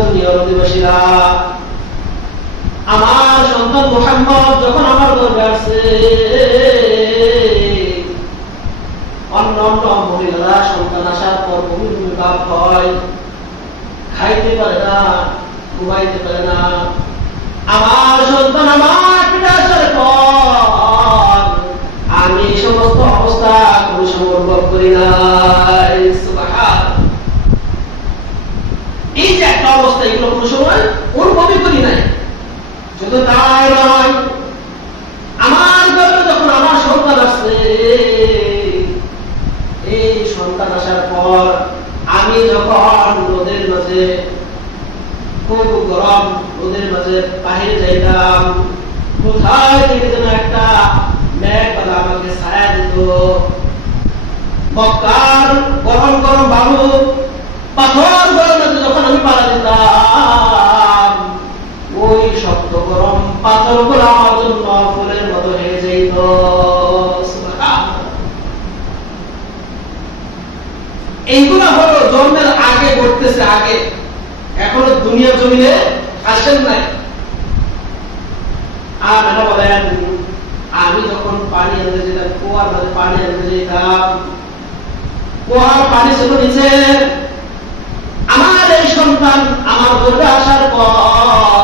দুনিয়ার অধিবাসীরা, আমার সন্তান মুহাম্মদ যখন আমার গর্ভে আসছে, অন্য অন্য মহিলারা সন্তান আসার পর বমি ভাব হয়, খাইতে পারে না, ঘুমাইতে পারে না। আমার সন্তান আমার পেটে আসার পর আমি সমস্ত অবস্থা কোনো সময় অনুভব করি নাই। এই যে একটা অবস্থা, এগুলো কোনো সময় অনুভবই করি নাই। শুধু তাই নয়, আমার গর্ভে যখন আমার সন্তান আসছে, এই সন্তান আসার পর আমি যখন রোদের মাঝে, খুব গরম রোদের মাঝে বাহিরে যাইতাম, কোথায় থেকে যেন একটা মেঘ বাদা আমাকে ছায়া দিত। মক্কার গরম গরম বালু পাথর গরমে যখন আমি পাড়া দিতাম, ওই শক্ত গরম পাথর গুলো আমার জন্য ফুলের মতো হয়ে যেত। এইগুলো হলো জন্মের আগে ঘটতেছে, আগে, এখনো দুনিয়ার জমিনে আসেন নাই। আর বলেন, আমি যখন পানি আনতে যেতাম, কুয়ার মাঝে পানি আনতে যেতাম, কুয়ার পানি ছিল নিচে, আমার এই সন্তান আমার গর্ভে আসার পর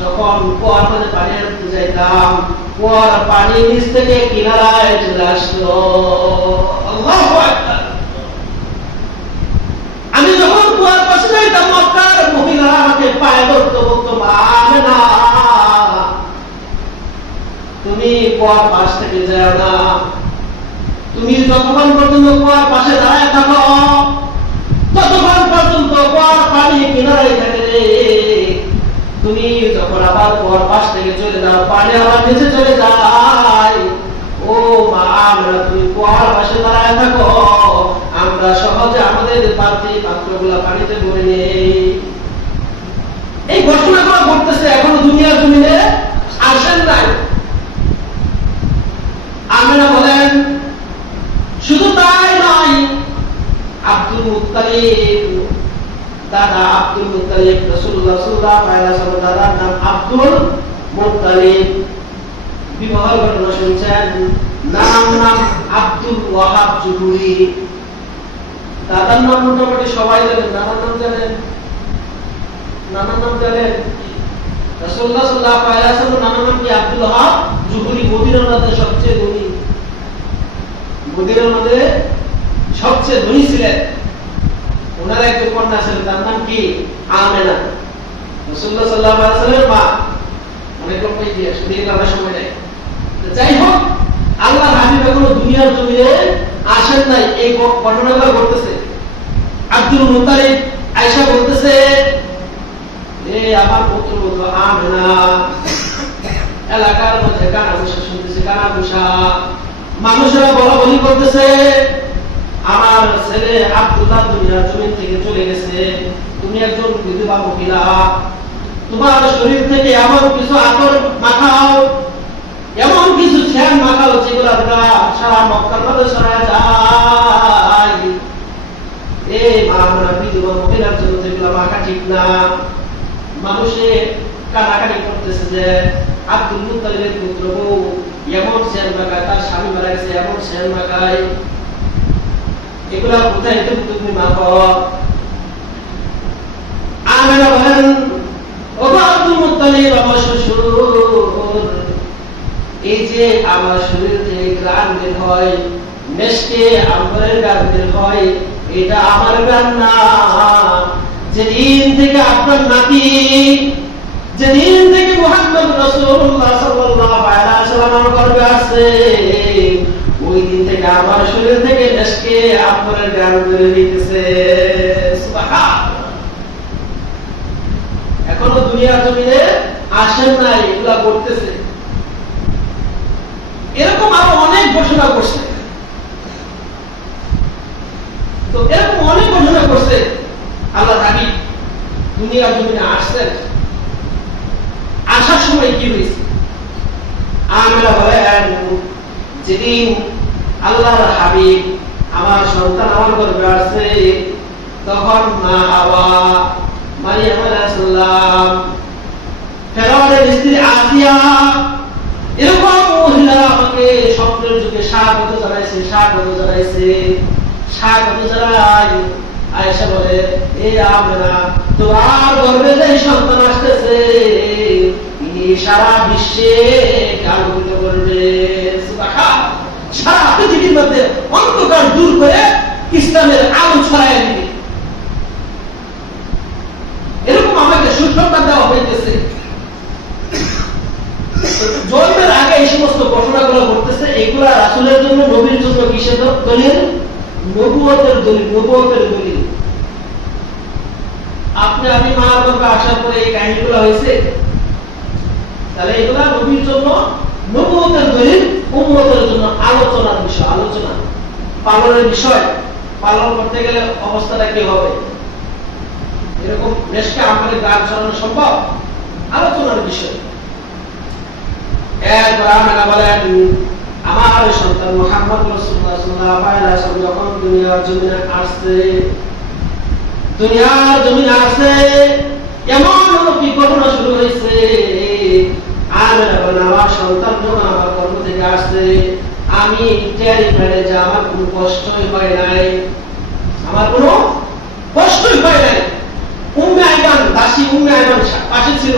যখন কুয়ার মাঝে পানি আনতে যাইতাম, কুয়ার পানি নিচ থেকে কিনারায় চলে আসলো। আল্লাহু আকবার। আমি যখন কুয়ার পাশে যাইতাম, মক্কার মহিলারা আমাকে পায়ে ধরতো, বলতো, মানে না, তুমি কুয়ার পাশ থেকে যাও না, তুমি যতক্ষণ পর্যন্ত কুয়ার পাশে দাঁড়ায় থাকো, ততক্ষণ পর্যন্ত কুয়ার পানি কিনারায় থাকে রে। তুমি যখন আবার কুয়ার পাশ থেকে চলে যাও, পানি আবার নিচে চলে যায়, ও মা, আমরা তুমি কুয়ার পাশে দাঁড়ায় থাকো, আমরা সহজে আমাদের পাত্রগুলা পানিতে ভরে নেই। এই ঘটনাগুলো ঘটতেছে, এখনো দুনিয়ার জমিনে আসেন নাই। আমিনা বলেন, শুধু তাই নয়, আব্দুল মুত্তালিব, দাদা আব্দুল মুত্তালিব, রাসূলুল্লাহ সাল্লাল্লাহু আলাইহি ওয়াসাল্লাম দাদার নাম আব্দুল মুত্তালিব। বিবাহ ঘটনা শুনছেন, নাম আব্দুল ওয়াহাব জুহুরি। দাদার নাম মোটামুটি সবাই জানেন, নানার নাম জানেন? নানার নাম জানেন? রাসূলুল্লাহ সাল্লাল্লাহু আলাইহি ওয়াসাল্লাম নানার নাম কি? আব্দুল ওয়াহাব জুহুরি। মদিনার মধ্যে সবচেয়ে ধনী, মদিনার মধ্যে সবচেয়ে ধনী ছিলেন। ওনার একজন কন্যা ছিলেন, তার নাম কি? আমেনা। রাসূলুল্লাহ সাল্লাল্লাহু আলাইহি ওয়াসাল্লামের মা। অনেক লোক ইতিহাস দিয়ে আমরা সময় নেই। যাই হোক, আল্লাহর হাবিব এখনো দুনিয়ার জমিনে আসেন নাই। এই ঘটনাগুলো ঘটতেছে। আব্দুল মুত্তালিব, আয়েশা বলতেছে, আমার পুত্র বলতো আমেনা, এলাকার মধ্যে কানাঘুষা শুনতেছে, কানাঘুষা, মানুষেরা বলা বলি করতেছে, আমার ছেলে আব্দুল্লাহ দুনিয়ার জমিন থেকে চলে গেছে, তুমি একজন বিধবা মহিলা, তোমার শরীর থেকে এমন কিছু আতর মাখাও, এমন কিছু ছেন মাখাও, যেগুলো সারা মক্কার মধ্যে ছড়ায় যায়। এই আমরা বিধবা মহিলার জন্য যেগুলো মাখা ঠিক না। মানুষে কানাকানি করতেছে যে আব্দুল মুত্তালিবের পুত্র বউ এমন ছেন মাখায়, তার স্বামী মারা গেছে, এমন ছেন মাখায়, এগুলা কোথায় তুমি মাখো? আমেনা বলেন, ও আব্দুল মুত্তালিব, আমার শ্বশুর, এই যে আমার শরীর থেকে গ্রাণ বের হয়, মেশকে আম্বরের গান বের হয়, এটা আমার গান না। যেদিন থেকে আপনার নাতি, যেদিন থেকে মুহাম্মদ রাসূলুল্লাহ সাল্লাল্লাহু আলাইহি ওয়াসাল্লাম আমার গর্ভে আসছে, ওই দিন থেকে আমার শরীর থেকে মেশকে আম্বরের গান বের হইতেছে। সুবহানাল্লাহ। এখনো দুনিয়ার জমিনে আসেন নাই, এগুলা করতেছে। এরকম আরো অনেক ঘোষণা করছে, তো এরকম অনেক ঘোষণা করছে। আল্লাহ হাবিব দুনিয়ার জমিনে আসছেন, আসার সময় কি হয়েছে? আমরা বলেন, যেদিন আল্লাহর হাবিব আমার সন্তান আমার গর্ভে আসছে, তখন মা হাওয়া মারিয়াম আলাইহিস সালাম, ফেরাউনের স্ত্রী আসিয়া, এরকম মহিলারা আমাকে স্বপ্নের যুগে স্বাগত জানাইছে, স্বাগত জানাইছে, স্বাগত জানাই। আয়েশা বলে, এই আমেনা, তোমার গর্ভে যে সন্তান আসতেছে সারা বিশ্বে আলোকিত করবে, সারা পৃথিবীর মধ্যে অন্ধকার দূর করে ইসলামের আলো ছড়াইয়া দিবে, এরকম আমাকে সুসংবাদ দেওয়া হইতেছে। জন্মের আগে এই সমস্ত ঘটনাগুলো ঘটতেছে, এগুলা রাসূলের জন্য, নবীর জন্য কিসের দলিল? নবুয়তের দলিল, নবুয়তের দলিল। আপনি আমি মার গর্ভে আসার পরে এই কাহিনীগুলো হয়েছে, তাহলে এগুলা নবীর জন্য নবুয়তের দলিল, উম্মতের জন্য আলোচনার বিষয়, আলোচনা পালনের বিষয়। পালন করতে গেলে অবস্থাটা কি হবে? এরকম দেশকে আমাদের গান চালানো সম্ভব? আলোচনার বিষয়। এরপর আমরা বলেন, আমার সন্তান মুহাম্মদ রাসূলুল্লাহ সাল্লাল্লাহু আলাইহি ওয়াসাল্লাম যখন দুনিয়ার জমিনে আসছে, দুনিয়ার জমিনে আসছে, এমন কি ঘটনা শুরু হয়েছে। আমার সন্তান যখন আমার গর্ভ থেকে আসছে, আমি টেরি ফেলে যে আমার কোনো কষ্টই হয় নাই, আমার কোনো কষ্টই হয় নাই। উম্মে আইমান, দাসী উম্মে আইমান পাশে ছিল,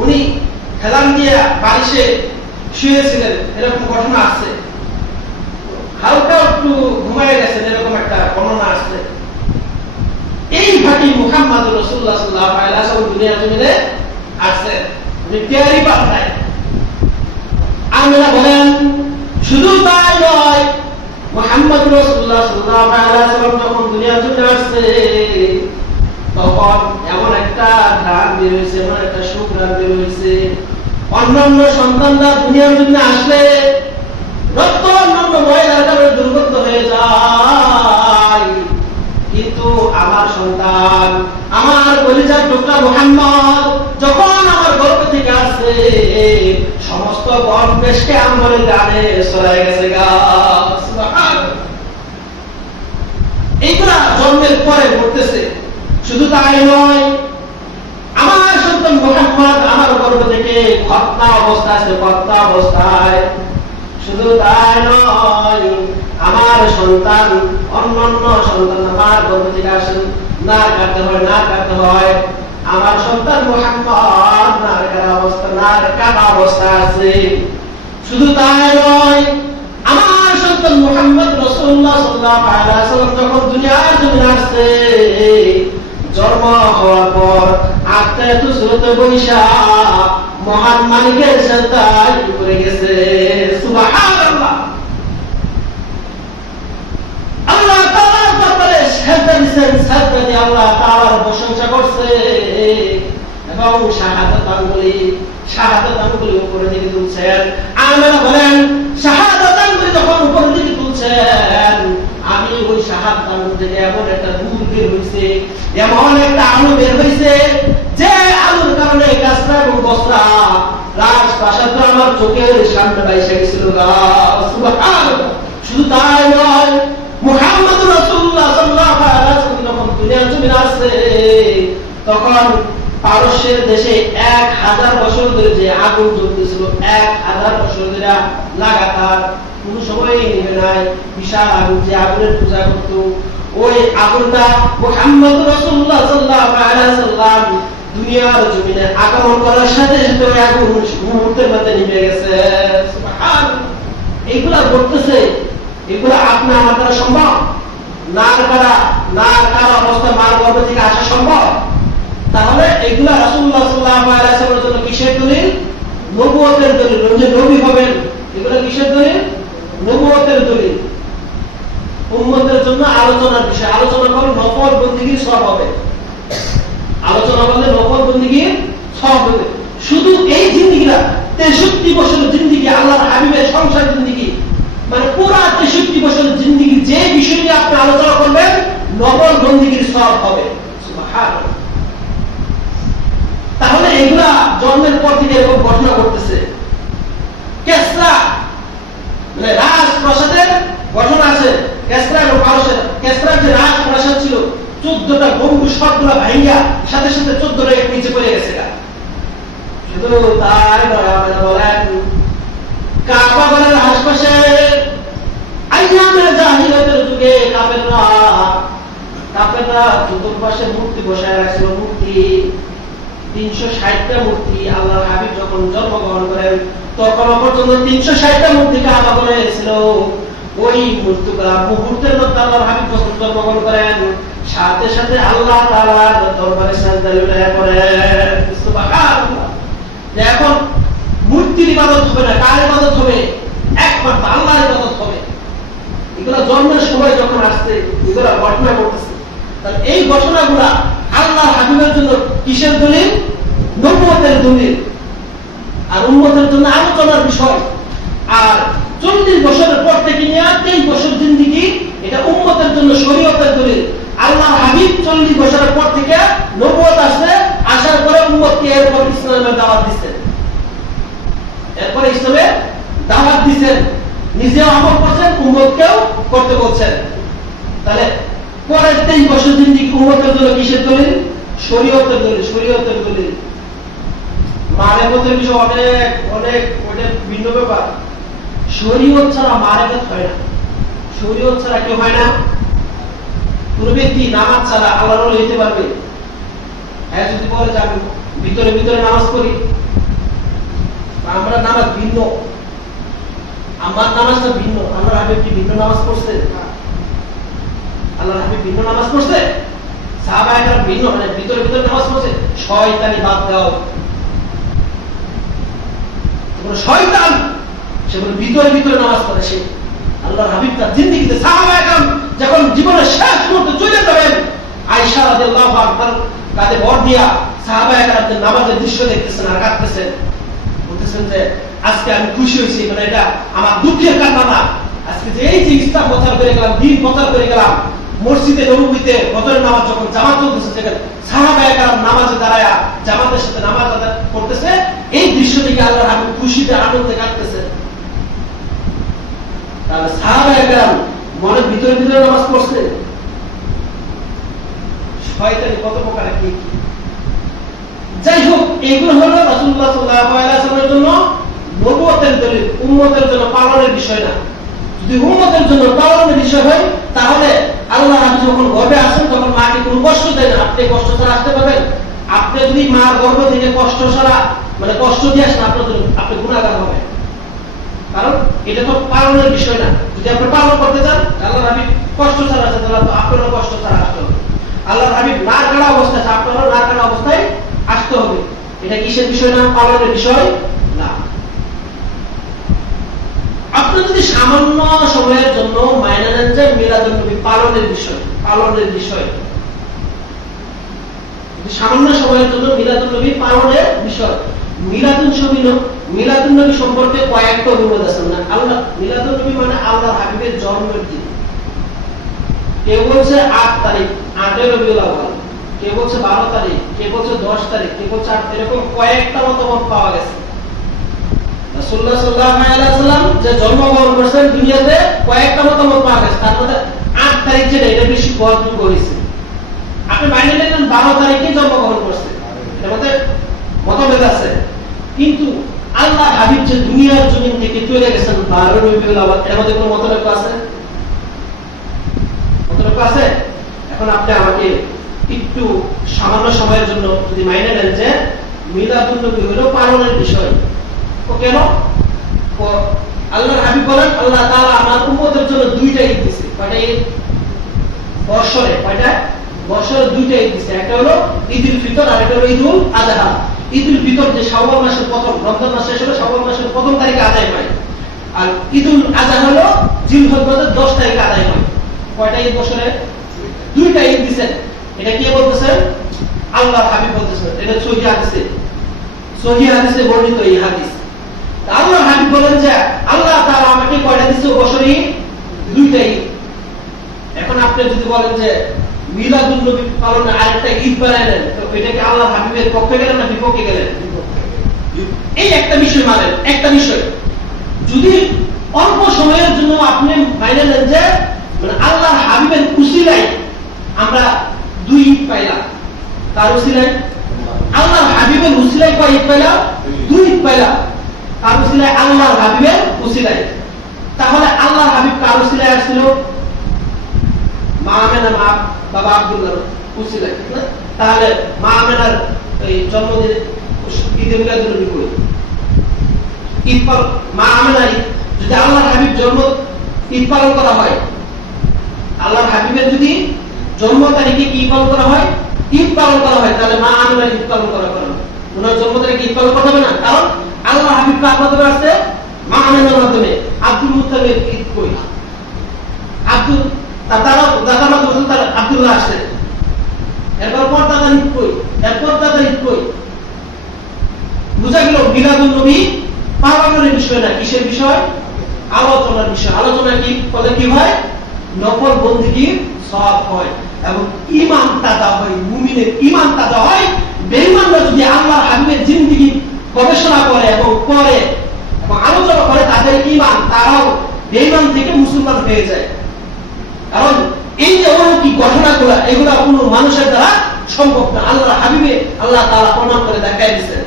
উনি হেলান দিয়ে বালিশে শুয়েছিলেন, এরকম ঘটনা আছে। হালকা একটু ঘুমায় গেছেন, এরকম একটা বর্ণনা আছে। এই ভাটি মুহাম্মদ রাসূলুল্লাহ সাল্লাল্লাহু আলাইহি ওয়াসাল্লাম দুনিয়ার জমিনে আসছেন, উনি টেরি পান নাই। আমরা বলেন, শুধু তাই নয়, মুহাম্মদ রাসূলুল্লাহ সাল্লাল্লাহু আলাইহি ওয়াসাল্লাম যখন দুনিয়ার জমিনে আসছে, তখন এমন একটা ঘ্রাণ বের হয়েছে, এমন একটা সুঘ্রাণ বের হয়েছে। অন্যান্য সন্তানরা দুনিয়ার জন্য আসলে রক্ত অন্যান্য ময়লার কারণে দুর্গন্ধ হয়ে যায়, কিন্তু আমার সন্তান, আমার কলিজার টুকরা মুহাম্মদ যখন আমার গর্ভ থেকে আসছে, সমস্ত গন্ধকে আমরে গানে ছড়ায় গেছে গা। সুবহানাল্লাহ। এইগুলা জন্মের পরে ঘটতেছে। শুধু তাই নয়, আমার সন্তান মুহাম্মদ আমার গর্ভ থেকে খতনা অবস্থায় আছে, খতনা অবস্থায়। শুধু তাই নয়, আমার সন্তান, অন্যান্য সন্তান আমার গর্ভ থেকে আসেন, না কাটতে হয়, না কাটতে হয়। আমার সন্তান মুহাম্মদ নার কাটা অবস্থা আছে। শুধু তাই নয়, আমার সন্তান মুহাম্মদ রাসূলুল্লাহ সাল্লাল্লাহু আলাইহি ওয়াসাল্লাম যখন দুনিয়ার জমিনে আসছে, জন্ম হওয়ার পর আত্মা এত স্রোতে বৈশা মহান মালিকের সেজদায় পড়ে গেছে। সুবহানাল্লাহ। আল্লাহ তাআলার দরবারে সেজদা দিয়েছেন, সেজদা দিয়ে আল্লাহ তাআলার প্রশংসা করছে এবং শাহাদাত আঙ্গুলি উপরের দিকে তুলছেন। আমরা বলেন, শাহাদাত আঙ্গুলি যখন উপরের দিকে তুলছেন, আমি ওই শাহাদাত আঙ্গুল থেকে এমন একটা নূর বের হইছে, এমন একটা আলো বের হইছে, যে আলোর কারণে গাছরা এবং বসরা রাজপ্রাসাদ আমার চোখের সামনে বাইসে গেছিল। সুবহানাল্লাহ। শুধু তাই নয়, মুহাম্মদ রাসূলুল্লাহ সাল্লাল্লাহু আলাইহি ওয়াসাল্লাম যখন দুনিয়ার জমিনে আসছে, তখন পারস্যের দেশে 1000 বছর ধরে যে আগুন জ্বলতেছিল, 1000 বছর ধরে লাগাতার, কোন সময় নিভে নাই, বিশাল আগুন, যে আগুনের পূজা করত, ওই আগুনটা মুহাম্মদ রাসূলুল্লাহ সাল্লাল্লাহু আলাইহি ওয়াসাল্লাম দুনিয়ার জমিনে আগমন করার সাথে সাথে আগুন মুহূর্তের মধ্যে নিভে গেছে। সুবহানাল্লাহ। এগুলা ঘটতেছে, এগুলা আপনি আমার দ্বারা সম্ভব? না কারা অবস্থা মার গর্ভ থেকে আসা সম্ভব? তাহলে এগুলা রাসূলুল্লাহ সাল্লাল্লাহু আলাইহি ওয়াসাল্লামের জন্য কিসের দলিল? নবুয়তের দলিল। যে নবী হবেন, এগুলা কিসের দলিল? নবুয়তের দলিল। উম্মতের জন্য আলোচনার বিষয়। আলোচনা করলে নফল বন্দেগীর সওয়াব হবে, আলোচনা করলে নফল বন্দেগীর সওয়াব হবে। শুধু এই জিন্দেগিটা 63 বছরের জিন্দেগি, আল্লাহর হাবিবের সংসার জিন্দেগি, মানে পুরা 63 বছরের জিন্দেগি, যে বিষয় নিয়ে আপনি আলোচনা করবেন, নফল বন্দেগীর সওয়াব হবে। সুবহানাল্লাহ। তাহলে এগুলা জন্মের পর থেকে এরকম ঘটনা ঘটতেছে। কেসরা, মানে রাজপ্রাসাদের ঘটনা আছে। কেসরা এবং পারস্যের, কেসরার যে রাজপ্রাসাদ ছিল 14টা বন্ধু সবগুলা ভাইয়া সাথে সাথে 14টা নিচে পড়ে গেছে। শুধু তাই নয়, আপনারা বলেন কাবা ঘরের আশপাশে আইয়ামে জাহিলিয়াতের যুগে কাফেররা চতুর্পাশে মূর্তি বসায় রাখছিল। মূর্তি 360টা মূর্তি। আল্লাহর হাবিব যখন জন্মগ্রহণ করেন তখন পর্যন্ত 360টা মূর্তি কাবা ঘরে ছিল। ওই মূর্তিগুলা মুহূর্তের মধ্যে আল্লাহর হাবিব যখন জন্মগ্রহণ করেন সাথে সাথে আল্লাহ তাআলার দরবারে সিজদায় লুটায়া পড়েন। সুবহানাল্লাহ। এখন মূর্তির ইবাদত হবে না, কার ইবাদত হবে? একমাত্র আল্লাহর ইবাদত হবে। এগুলো জন্মের সময় যখন আসছে এগুলো ঘটনা ঘটতেছে। তাহলে এই ঘটনাগুলা আল্লাহ হাবিবের জন্য কিসের দলিল? নবুয়তের দলিল, আর উম্মতের জন্য আলোচনার বিষয়। আর 40 বছরের পর থেকে নিয়ে 23 বছর জিন্দেগি, এটা উম্মতের জন্য শরীয়তের দলিল। আল্লাহ হাবিব 40 বছরের পর থেকে নবুয়ত আসছে, আসার পরে উম্মতকে এরপর ইসলামের দাওয়াত দিচ্ছেন, এরপরে ইসলামের দাওয়াত দিচ্ছেন, নিজেও আমল করছেন, উম্মতকেও করতে বলছেন। তাহলে পরের 23 বছর জিন্দেগি উম্মতের জন্য কিসের দলিল? শরীয়তের দলিল, শরীয়তের দলিল। মারেফতের বিষয় অনেক অনেক ওটা ভিন্ন ব্যাপার। শরীয়ত ছাড়া মারেফত হয় না, শরীয়ত ছাড়া কেউ হয় না। কোন ব্যক্তি নামাজ ছাড়া আল্লাহর ওলি হইতে পারবে? হ্যাঁ, যদি বলে যে আমি ভিতরে ভিতরে নামাজ পড়ি, আমরা নামাজ ভিন্ন, আমার নামাজটা ভিন্ন। আল্লাহর হাবিব কি ভিন্ন নামাজ পড়ছে? আল্লাহর হাবিব ভিন্ন নামাজ পড়ছে? সাহাবায়ে কেরাম ভিন্ন, মানে ভিতরে ভিতরে নামাজ পড়ছে? শয়তানি বাদ দাও। শয়তান সে বলে ভিতরে ভিতরে নামাজ পড়ে। সে আল্লাহর হাবিব তার জিন্দেগিতে সাহাবায়ে কেরাম যখন জীবনের শেষ মুহূর্তে চলে যাবেন, আয়েশা রাদিয়াল্লাহু আনহার কাঁধে ভর দিয়া সাহাবায়ে কেরাম নামাজের দৃশ্য দেখতেছেন আর কাঁদতেছেন, বলতেছেন যে আজকে আমি খুশি হয়েছি, মানে এটা আমার দুঃখের কান্না না। আজকে যে এই যে ইসলাম প্রচার করে গেলাম, দ্বীন প্রচার করে গেলাম, মসজিদে নববীতে ফজরের নামাজ যখন জামাত চলতেছে, সেখানে সাহাবায়ে কেরাম নামাজে দাঁড়ায়া জামাতের সাথে নামাজ আদায় করতেছে, এই দৃশ্য দেখে আল্লাহর হাবিব খুশিতে আনন্দে কাঁদতেছে। তাহলে সাহাবায়ে কেরাম মনের ভিতরে ভিতরে নামাজ পড়ছে। শয়তানি কত প্রকার কি। যাই হোক, এগুলো হলো রাসূলুল্লাহ সাল্লাল্লাহু আলাইহি ওয়াসাল্লামের জন্য নবুয়তের দলিল, উম্মতের জন্য পালনের বিষয় না। যদি উম্মতের জন্য পালনের বিষয় হয় তাহলে আল্লাহ হাবিব যখন গর্ভে আসেন তখন মাকে কোনো কষ্ট দেয় না। আপনি কষ্ট ছাড়া আসতে পারবেন? আপনি যদি মার গর্ভ থেকে কষ্ট ছাড়া, মানে কষ্ট দিয়ে আসেন, আপনার জন্য আপনি গুনাহগার হবেন। কারণ এটা তো পালনের বিষয় না। যদি আপনি পালন করতে চান, আল্লাহর হাবিব কষ্ট ছাড়া আসেন, তাহলে আপনারও কষ্ট ছাড়া আসতে হবে। আল্লাহর হাবিব না কাড়া অবস্থায় আছে, আপনারও না কাড়া অবস্থায় আসতে হবে। এটা কিসের বিষয় না? পালনের বিষয় না। আপনি যদি সামান্য সময়ের জন্য মাইনা নেন যে মিলাদুন নবী পালনের বিষয়, পালনের বিষয়, সামান্য সময়ের জন্য মিলাদুন নবী পালনের বিষয়, মিলাদুন নবী সম্পর্কে কয়েকটা অভিমত আছে। না, আল্লাহ মিলাদুন নবী মানে আল্লাহর হাবিবের জন্মের দিন। কেউ বলছে 8 তারিখ, 8 রবিউল আউয়াল, কেউ বলছে 12 তারিখ, কেউ বলছে 10 তারিখ, কেউ বলছে 8, এরকম কয়েকটা মতামত পাওয়া গেছে। রাসূলুল্লাহ সাল্লাল্লাহু আলাইহি ওয়াসাল্লাম যে জন্মগ্রহণ করেছেন দুনিয়াতে কয়েকটা মতামত পাওয়া গেছে, তার মধ্যে 8 তারিখ যেটা, এটা বেশি গ্রহণযোগ্য হয়েছে। আপনি বাইরে দেখেন 12 তারিখে জন্মগ্রহণ করছে, এর মধ্যে মতভেদ আছে। কিন্তু আল্লাহ হাবিব যে দুনিয়ার জমিন থেকে চলে গেছেন 12 রবিউল আউয়াল, এর মধ্যে কোনো মতভেদ আছে? মতভেদ আছে? এখন আপনি আমাকে একটু সামান্য সময়ের জন্য যদি মাইনে নেন যে মিলাদুন নবী হলো পালনের বিষয়, ও কেন? ও আল্লাহর হাবিব বলেন আল্লাহ তাআলা আমার উম্মতের জন্য 2টা ঈদ দিয়েছে। কয়টা ঈদ? বছরে কয়টা? বছরে 2টা ঈদ দিয়েছে। একটা হলো ঈদুল ফিতর আর একটা হলো ঈদুল আযহা। ঈদুল ফিতর যে শাওয়াল মাসের প্রথম, রমজান মাস শেষ হলে শাওয়াল মাসের প্রথম তারিখে আদায় হয়, আর ঈদুল আযহা হলো জিলহজ্জের 10 তারিখে আদায় হয়। কয়টা ঈদ বছরে? 2টা ঈদ দিয়েছেন। এটা কে বলতেছেন? আল্লাহর হাবিব বলতেছেন। এটা সহিহ হাদিসে বর্ণিত এই হাদিস। আল্লাহর হাবিব বলেন যে আল্লাহ তাআলা আমাকে কয়টা দিয়েছে বছরে? 2টা ঈদ। এখন আপনি যদি বলেন যে মিলাদুন নবী পালনে আরেকটা ঈদ বানায় নেন, তো এটা কি আল্লাহর হাবিবের পক্ষে গেলেন না বিপক্ষে গেলেন? এই একটা বিষয় মানেন, একটা বিষয় যদি অল্প সময়ের জন্য আপনি মাইনে নেন যে মানে আল্লাহর হাবিবের উসিলায় আমরা দুই ঈদ পাইলাম, তার উসিলায় আল্লাহর হাবিবের উসিলায় কয় ঈদ পাইলাম? দুই ঈদ পাইলাম, তার উসিলায় আল্লাহর হাবিবের উসিলায়। তাহলে আল্লাহর হাবিব কার উসিলায় আসছিল? মা আমেনা, মা বাবা আব্দুল্লাহর উসিলায়। তাহলে মা আমেনার এই জন্মদিনে ঈদে মিলাদুন নবী করি, ঈদ পালন মা আমেনা যদি আল্লাহর হাবিব জন্ম ঈদ পালন করা হয়, আল্লাহর হাবিবের যদি জন্ম তারিখে কি পালন করা হয়? ঈদ পালন করা হয়, তাহলে মা আমেনার ঈদ পালন করা হবে না। ওনার জন্ম তারিখে ঈদ পালন করা হবে না, কারণ আল্লাহর হাবিব কার মাধ্যমে আসছে? মা আমেনার মাধ্যমে। আব্দুল মুত্তালিবের ঈদ কই? আব্দুল দাদার মাধ্যমে তার আব্দুল্লাহ আসছে। এরপর পরদাদার ঈদ কই? এরপর দাদার ঈদ কই? বুঝা গেল মিলাদুন নবী পালনের বিষয় না, কিসের বিষয়? আলোচনার বিষয়। আলোচনা কি বলে? কি হয়? নফল বন্দেগীর সওয়াব হয় এবং ঈমান তাজা হয়, মুমিনের ঈমান তাজা হয়। বেঈমানরা যদি আল্লাহর হাবিবের জিন্দেগি গবেষণা করে এবং পড়ে এবং আলোচনা করে, তাদের ঈমান, তারাও বেঈমান থেকে মুসলমান হয়ে যায়। কারণ এই যে অলৌকিক ঘটনাগুলো, এগুলো কোনো মানুষের দ্বারা সম্ভব না। আল্লাহর হাবিবে আল্লাহ তাআলা প্রমাণ করে দেখাই দিয়েছেন।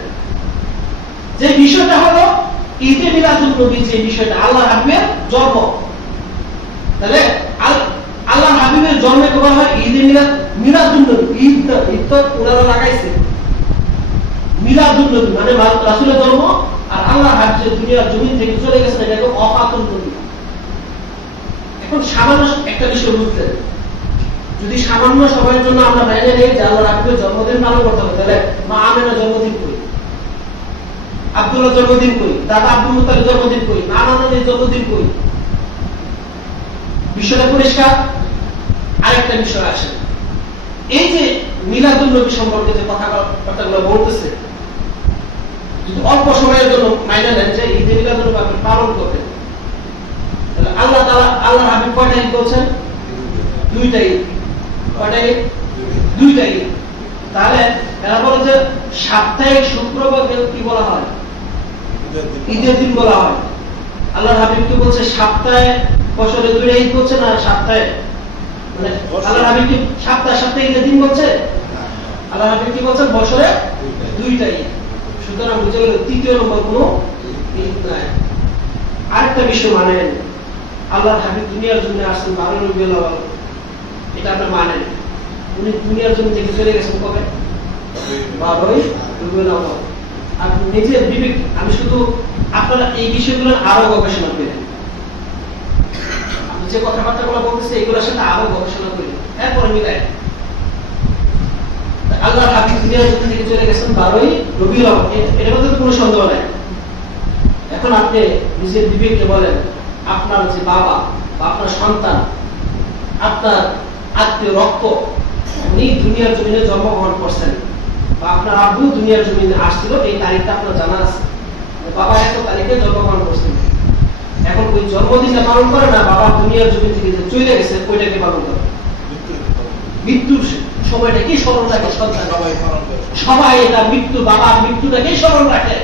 যে বিষয়টা হলো ঈদে মিলাদুন নবী, যে বিষয়টা আল্লাহর হাবিবের জন্ম, তাহলে আল্লাহর হাবিবের জন্মে বলা হয় ঈদে মিলাদুন নবী। ঈদ তো ওনারা লাগাইছে, মিলাদুন নবী মানে রাসূলের জন্ম, আর আল্লাহর হাবিব যে দুনিয়ার জমিন থেকে চলে গেছেন, এটা হলো ওফাতুন নবী। এখন সামান্য একটা বিষয় বুঝতে, যদি সামান্য সময়ের জন্য আমরা মেনে নেই যে আল্লাহর হাবিবের জন্মদিন পালন করতে হবে, তাহলে মা আমেনার জন্মদিন করি, আব্দুল্লাহর জন্মদিন করি, দাদা আব্দুল মুত্তালিবের জন্মদিন করি, নানা নানির জন্মদিন করি। বিষয়টা পরিষ্কার। আরেকটা বিষয় আসে, এই যে মিলাদুন নবী সম্পর্কে যে কথাগুলো বলতেছে, যদি অল্প সময়ের জন্য মাইনে নেন যে ঈদে মিলাদুন নবী আপনি পালন করবেন, তাহলে আল্লাহ তাআলা আল্লাহর হাবিব কয়টা ঈদ বলছেন? দুইটা ঈদ। কয়টা ঈদ? দুইটা ঈদ। তাহলে এরা বলে যে সাপ্তাহিক শুক্রবারকে কি বলা হয়? ঈদের দিন বলা হয়। আল্লাহর হাবিব কি বলছে? সপ্তাহে বছরে দুইটা ঈদ বলছে না, সপ্তাহে মানে আল্লাহর হাবিব কি সপ্তাহে ঈদের দিন বলছে? আল্লাহর হাবিব কি বলছেন? বছরে দুইটা ঈদ। সুতরাং বুঝে গেল তৃতীয় নম্বর কোনো ঈদ নাই। আরেকটা বিষয় মানেন, আল্লাহর হাবিব দুনিয়ার জন্য আসছেন 12 রবিউল আউয়াল, এটা আপনি মানেন। উনি দুনিয়ার জন্য থেকে চলে গেছেন কবে? 12 রবিউল আউয়াল। আপনি নিজের বিবেক, আমি শুধু আপনারা এই বিষয়গুলো আরো গবেষণা করেন, আমি যে কথাবার্তাগুলো বলতেছি এগুলোর সাথে আরো গবেষণা করি, এরপরে মিলাই। আল্লাহর হাবিব দুনিয়ার জন্য থেকে চলে গেছেন 12 রবিউল আউয়াল, এর মধ্যে কোনো সন্দেহ নাই। এখন আপনি নিজের বিবেককে বলেন, আপনার যে বাবা বা আপনার সন্তান, আপনার আত্মীয় রক্ত, উনি দুনিয়ার জমিনে জন্মগ্রহণ করছেন, বা আপনার আব্বু দুনিয়ার জমিনে আসছিল, এই তারিখটা আপনার জানা আছে, বাবা এত তারিখে জন্মগ্রহণ করছেন। এখন ওই জন্মদিনটা পালন করে না, বাবা দুনিয়ার জমি থেকে যে চলে গেছে ওইটাকে পালন করে। মৃত্যুর সময়টা কি স্মরণ রাখে সন্তান? সবাই এটা মৃত্যু, বাবার মৃত্যুটাকে স্মরণ রাখে,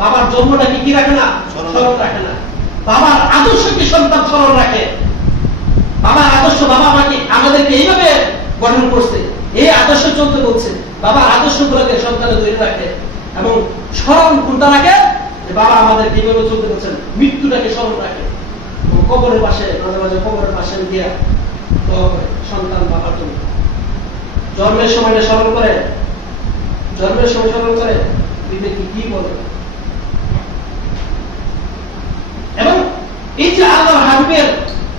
বাবার জন্মটাকে কি রাখে না? স্মরণ রাখে না। বাবার আদর্শকে সন্তান স্মরণ রাখে। বাবার আদর্শ, বাবা আমাদেরকে এইভাবে গঠন করছে, এই আদর্শ চলতে বলছে, বাবার আদর্শ গুলোকে সন্তানে ধরে রাখে এবং স্মরণ কোনটা রাখে? বাবা আমাদের কিভাবে চলতে বলছেন, মৃত্যুটাকে স্মরণ রাখে। কবরের পাশে মাঝে মাঝে কবরের পাশে দিয়ে সন্তান বাবার জন্য জন্মের সময় স্মরণ করে, জন্মের সময় স্মরণ করে, কি বলে। এবং এই যে আল্লাহর হাবিবের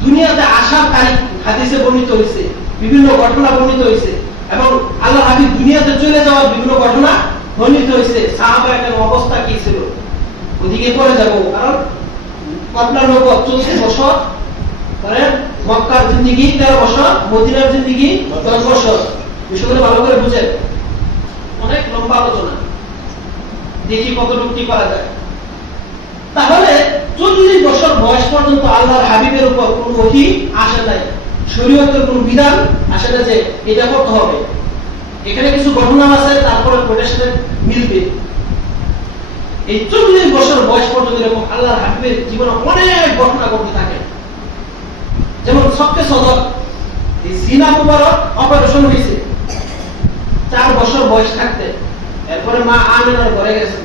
দুনিয়াতে আসার তারিখ হাদিসে বর্ণিত হয়েছে, বিভিন্ন ঘটনা বর্ণিত হয়েছে, এবং আল্লাহর হাবিব দুনিয়াতে চলে যাওয়ার বিভিন্ন ঘটনা বর্ণিত হয়েছে। সাহাবাদের অবস্থা কি ছিল ওদিকে পরে যাব, কারণ আপনার নবুয়ত 40 বছর, মক্কার জিন্দেগি 13 বছর, মদিনার জিন্দেগি 10 বছর। বিষয়গুলো ভালো করে বুঝেন, অনেক লম্বা আলোচনা, দেখি কতটুকু কি করা যায়। তাহলে 40 বছর বয়স পর্যন্ত আল্লাহর হাবিবের উপর কোন ওহী আসে নাই, শরীয়তের কোন বিধান আসে না যে এটা করতে হবে। এখানে কিছু ঘটনা আছে, তারপরে ওটার সাথে মিলবে। এই 40 বছর বয়স পর্যন্ত এরকম আল্লাহর হাবিবের জীবনে অনেক ঘটনা ঘটতে থাকে। যেমন সবচেয়ে সদর, এই সিনা মুবারক অপারেশন হয়েছে, 4 বছর বয়স থাকতে। এরপরে মা আমিনার ঘরে গেছেন,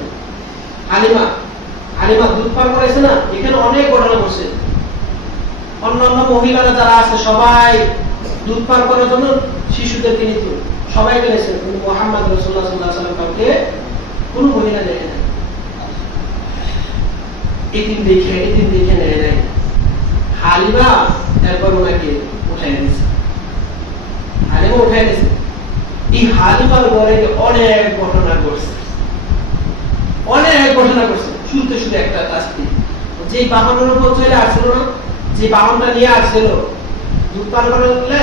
হালিমা দুধ পান করাইছে না, এখানে অনেক ঘটনা ঘটছে। অন্যান্য মহিলারা যারা আছে সবাই দুধ পান করার জন্য শিশুদেরকে নিত, সবাইকে নিয়েছে, কিন্তু মুহাম্মদ রাসূলুল্লাহ সাল্লাল্লাহু আলাইহি ওয়াসাল্লাম কাউকে কোনো মহিলা নেয় না। এদিন দেখে নেয় নাই। হালিমা এরপর ওনাকে উঠাই দিয়েছে, এই হালিমার ঘরে অনেক ঘটনা ঘটছে, শুনতে শুধু একটা কাজটি, যে বাহনের উপর চলে আসছিল না, যে বাহনটা নিয়ে আসছিল দুধ পান করলে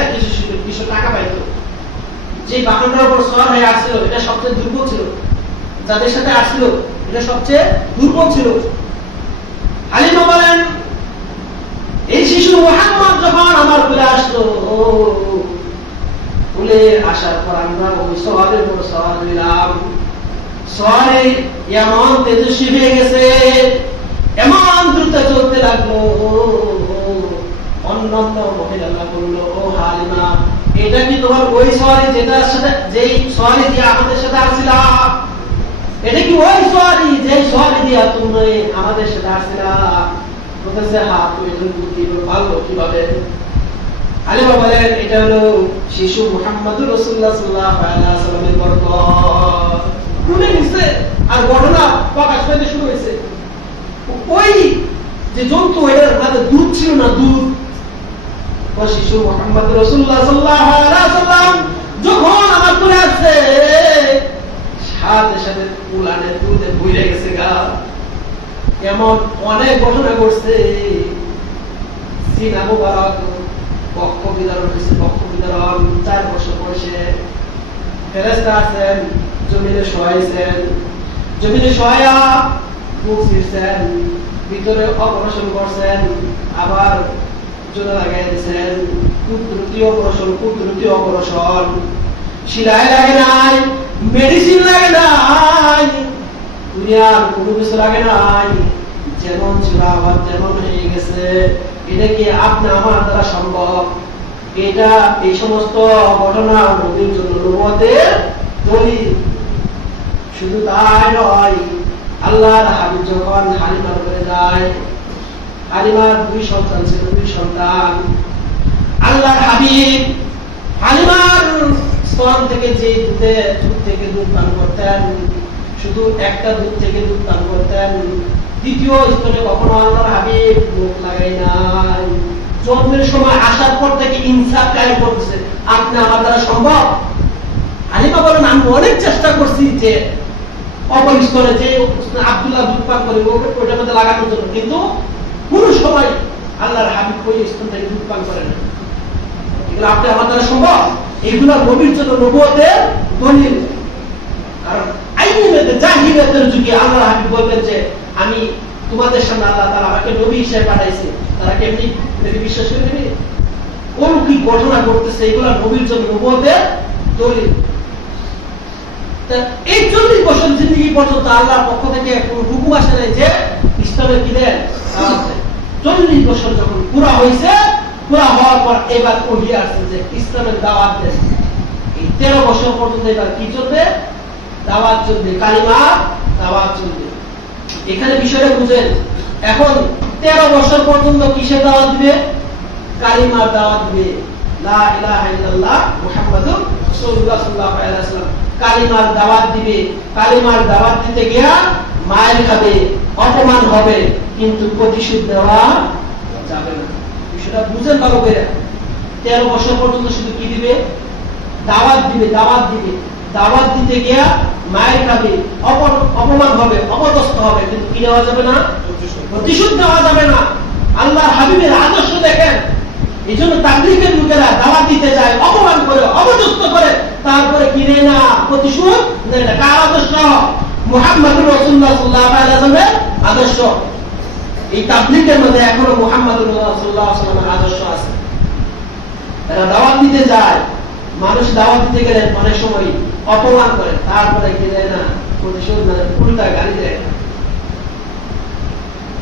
কিছু টাকা পাইতো, যে বাহনটার উপর সওয়ার হয়ে আসছিল এটা সবচেয়ে দুর্বল ছিল, যাদের সাথে আসছিল এটা সবচেয়ে দুর্বল ছিল। হালিমা বলেন, এই শিশু মুহাম্মদ যখন আমার কোলে আসলো, কোলে আসার পর আমরা ওই সওয়ারের উপর সওয়ার হইলাম। সওয়ারে এমন তেজস্বী হয়ে গেছে, এমন দ্রুত চলতে লাগলো। অন্যান্য মহিলারা বললো, ও হালিমা, এটা কি তোমার ওই সওয়ারি যেটার সাথে, যেই সওয়ারি দিয়ে আমাদের সাথে আসছিলা? এটা কি ওই সওয়ারি যেই সওয়ারি দিয়ে তুমি আমাদের সাথে আসছিলা? বলতেছে, হ্যাঁ। তুমি এখন বুদ্ধি পারলো কিভাবে? হালিমা বলেন, এটা হলো শিশু মুহাম্মদুর রাসূলুল্লাহ সাল্লাল্লাহু আলাইহি ওয়াসাল্লামের বরকত। শুনে নিছে আর ঘটনা প্রকাশ পেতে শুরু হয়েছে। ওই যে জন্তু, এটার মধ্যে দুধ ছিল না, দুধ। ও শিশু মুহাম্মদুর রাসূলুল্লাহ সাল্লাল্লাহু আলাইহি ওয়াসাল্লাম যখন আমার কোলে আসছে, সাথে সাথে উলানে দুধে বইরে গেছে গা। এমন অনেক ঘটনা ঘটছে। সিনা মুবারক বক্ষ বিতরণ হয়েছে, বক্ষ বিতরণ 4 বছর বয়সে। ফেরেশতা আছেন, জমিনে শোয়াইছেন, জমিনে শোয়া মুখ ছিঁড়ছেন, ভিতরে অপারেশন করছেন, আবার জোড়া লাগাই দিয়েছেন, কুদরতি অপারেশন, শিলাই লাগে নাই, মেডিসিন লাগে নাই, দুনিয়ার কোনো কিছু লাগে নাই, যেমন ছিল আবার যেমন হয়ে গেছে। এটা কি আপনি আমার দ্বারা সম্ভব? এটা এই সমস্ত ঘটনা নবীর জন্য নবুয়তের দলিল। শুধু তাই নয়, আল্লাহর হাবিব যখন হালিমার ঘরে যায়, হালিমার 2 সন্তান ছিল, 2 সন্তান। আল্লাহর হাবিব হালিমার স্তন থেকে যে দুধ থেকে দুধ পান করতেন, শুধু একটা দুধ থেকে দুধ পান করতেন, দ্বিতীয় স্তনে কখনো আল্লাহর হাবিব মুখ লাগাই নাই। জন্মের সময় আসার পর থেকে ইনসাফ কায়েম করতেছে, আপনি আমার দ্বারা সম্ভব? হালিমা বলেন, আমি অনেক চেষ্টা করছি যে অপর স্তনে যে আব্দুল্লাহ দুধ পান করে ওইটার মধ্যে লাগানোর জন্য, কিন্তু কোন সময় আল্লাহর হাবিব ওই স্তন থেকে দুধ পান করেন না। এগুলো আপনি আমার দ্বারা সম্ভব? এগুলো নবীর জন্য নবুয়তের দলিল। কারণ আইয়ুমেতে জাহিলিয়াতের যুগে আল্লাহর হাবিব বলবেন যে আমি তোমাদের সামনে আল্লাহ তাআলা আমাকে নবী হিসেবে পাঠাইছে, তারা কেমনি বিশ্বাস করে নেবে? কোন কি ঘটনা ঘটতেছে, এগুলো নবীর জন্য নবুয়তের দলিল। এই 40 বছর জিন্দেগি পর্যন্ত আল্লাহর পক্ষ থেকে কোনো হুকুম আসে নাই যে ইসলামের কি দেন। 40 বছর যখন পুরা হয়েছে, পুরা হওয়ার পর এবার ওহী আসছে যে ইসলামের দাওয়াত দেন। এই 13 বছর পর্যন্ত এবার কি চলবে? দাওয়াত চলবে, কালিমা দাওয়াত চলবে। এখানে বিষয়টা বুঝেন। এখন 13 বছর পর্যন্ত কিসের দাওয়াত দিবে? কালিমার দাওয়াত দিবে, লা ইলাহা ইল্লাল্লাহ মুহাম্মাদুর রাসূলুল্লাহ সাল্লাল্লাহু আলাইহি ওয়াসাল্লাম। কালিমার দাওয়াত দিবে, কালিমার দাওয়াত দিতে গিয়া মায়ের খাবে, অপমান হবে, কিন্তু প্রতিশোধ দেওয়া যাবে না। বিষয়টা বুঝেন ভালো করে। 13 বছর পর্যন্ত শুধু কি দিবে? দাওয়াত দিবে, দাওয়াত দিবে। দাওয়াত দিতে গিয়া মায়ের খাবে, অপমান হবে, অপদস্থ হবে, কিন্তু কি দেওয়া যাবে না? প্রতিশোধ দেওয়া যাবে না। আল্লাহর হাবিবের আদর্শ দেখেন। এই জন্য তাবলীগের লোকেরা দাওয়াত দিতে যায়, অপমান করে, অপদস্থ করে, তারপরে কি নেয় না? প্রতিশোধ নেয় না। কার আদর্শ? মুহাম্মদুর রাসূলুল্লাহ সাল্লাল্লাহু আলাইহি ওয়াসাল্লামের আদর্শ। এই তাবলীগের মধ্যে এখনো মুহাম্মদুর রাসূলুল্লাহ সাল্লাল্লাহু আলাইহি ওয়াসাল্লামের আদর্শ আছে। এরা দাওয়াত দিতে যায়, মানুষ দাওয়াত দিতে গেলে অনেক সময় অপমান করে, তারপরে কি দেয় না? প্রতিশোধ মানে উল্টা গালি দেয়।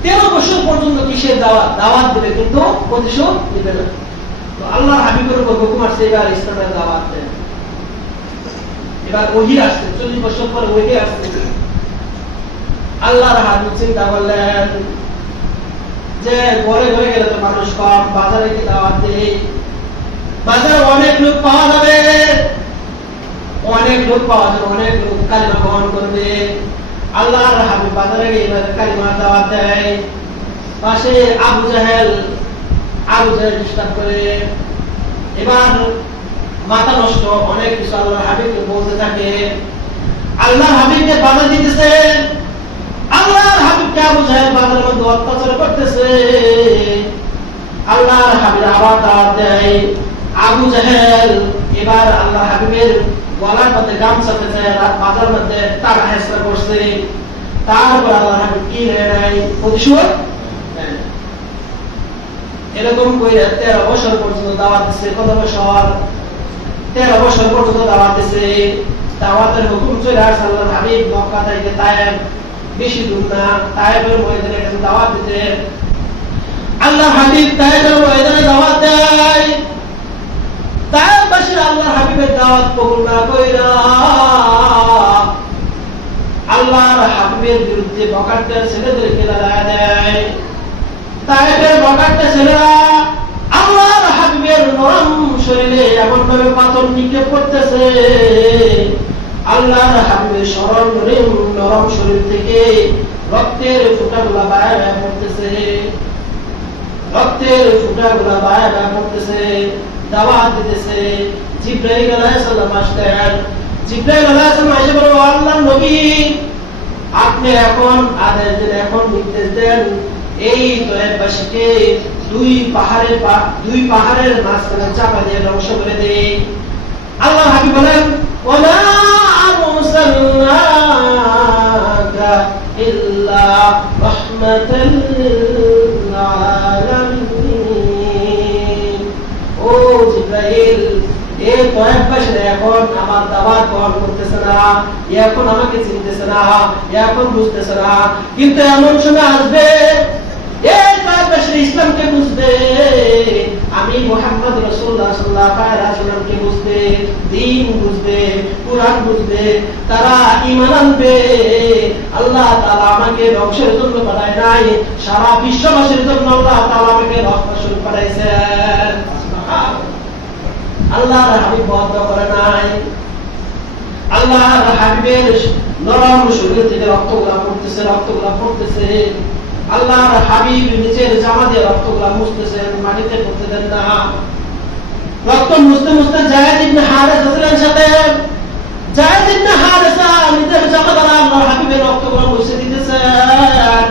13 বছর পর্যন্ত কিসের দাওয়াত? দাওয়াত দেবে, কিন্তু প্রতিশোধ নেবে না। তো আল্লাহর হাবিবের উপর হুকুম আসছে এবার ইসলামের দাওয়াত দেন। এবার ওহী আসছে, 40 বছর পরে ওহী আসছে। আল্লাহর হাবিব চিন্তা করলেন যে ঘরে ঘরে গেলে তো মানুষ কম, বাজারে কি দাওয়াত দেই, বাজারে অনেক লোক পাওয়া যাবে, অনেক লোক পাওয়া যাবে, অনেক লোক কালিমা গ্রহণ করবে। আল্লাহর হাবিব বাজারে গিয়ে কালিমার দাওয়াত দেয়। পাশে আবু জাহেল ডিস্টার্ব করে। এবার মাথা নষ্ট, অনেক কিছু আল্লাহর হাবিবকে বলতে থাকে। আল্লাহর হাবিবকে বাধা দিতেছে, আল্লাহর হাবিবকে আবু জাহেল বাজারের মধ্যে অত্যাচার করতেছে। আল্লাহর হাবিব আবার দাওয়াত দেয়। আবু জাহেল এবার আল্লাহর হাবিবের গলার মধ্যে গামছা পেঁচে বাজার মধ্যে টাকা হেসরা করছে। তারপর আল্লাহর হাবিব কি নেয়, প্রতিশোধ। এরকম করে 13 বছর পর্যন্ত দাওয়াত দিচ্ছে। কত বছর? 13 বছর পর্যন্ত দাওয়াত দিচ্ছে। দাওয়াতের হুকুম চলে আসছে। আল্লাহর হাবিব মক্কা থেকে তায়েফ, বেশি দূর না, তায়েফের ময়দানে গেছে দাওয়াত দিতে। আল্লাহর হাবিব তায়েফের ময়দানে দাওয়াত দেয়। তায়েফবাসীরা আল্লাহর হাবিবের দাওয়াত কবুল না কইরা আল্লাহর হাবিবের বিরুদ্ধে বকাট্টা ছেলেদেরকে লড়াই দেয়। তায়েফের বকাট্টা ছেলেরা আল্লাহর হাবিবের নরম শরীরে এমন ভাবে পাথর নিক্ষেপ করতেছে, আল্লাহর হাবিবের নরম শরীর থেকে রক্তের ফোঁটাগুলা বাইরে পড়তেছে, রক্তের ফোঁটাগুলা বাইরে পড়তেছে। দাওয়াত দিতেছে। জিবরাইল আলাইহিস সালাম আসলেন। জিবরাইল আলাইহিস সালাম এসে বলল, আল্লাহর নবী আপনি এখন আদেশ দেন, এখন নির্দেশ দেন, এই তায়েফবাসীকে দুই পাহাড়ের মাঝখানে চাপা দিয়ে ধ্বংস করে দেই। আল্লাহর হাবিব বলেন, ওয়ালা আরসালনাকা ইল্লা রাহমাতাল লিল আলামিন। ও জিবরাইল, এই তায়েফবাসীরা এখন আমার দাওয়াত গ্রহণ করতেছে না, এখন আমাকে চিনতেছে না, এখন বুঝতেছে না, কিন্তু এমন সময় আসবে এই তায়েফবাসীরা ইসলামকে বুঝবে, আমি মুহাম্মদ রাসূলুল্লাহ সাল্লাল্লাহু আলাইহি ওয়াসাল্লামকে বুঝবে, দ্বীন বুঝবে, কুরআন বুঝবে, তারা ঈমান আনবে। আল্লাহ তাআলা আমাকে ধ্বংসের জন্য পাঠায় নাই, সারা বিশ্ববাসীর জন্য আল্লাহ তাআলা আমাকে রহমত স্বরূপ পাঠাইছেন। আল্লাহর হাবিব বদ্ধ করে নাই। আল্লাহর হাবিবের নরম শরীর থেকে রক্তগুলা পড়তেছে। আল্লাহর হাবিব নিজের জামা দিয়ে রক্তগুলা মুছতেছেন, মাটিতে পড়তে দেন না। রক্ত মুছতে মুছতে যায়েদ ইবনে হারেসা ছিলেন সাথে। যায়েদ ইবনে হারেসা নিজের জামা দ্বারা আল্লাহর হাবিবের রক্তগুলা মুছে দিতেছেন।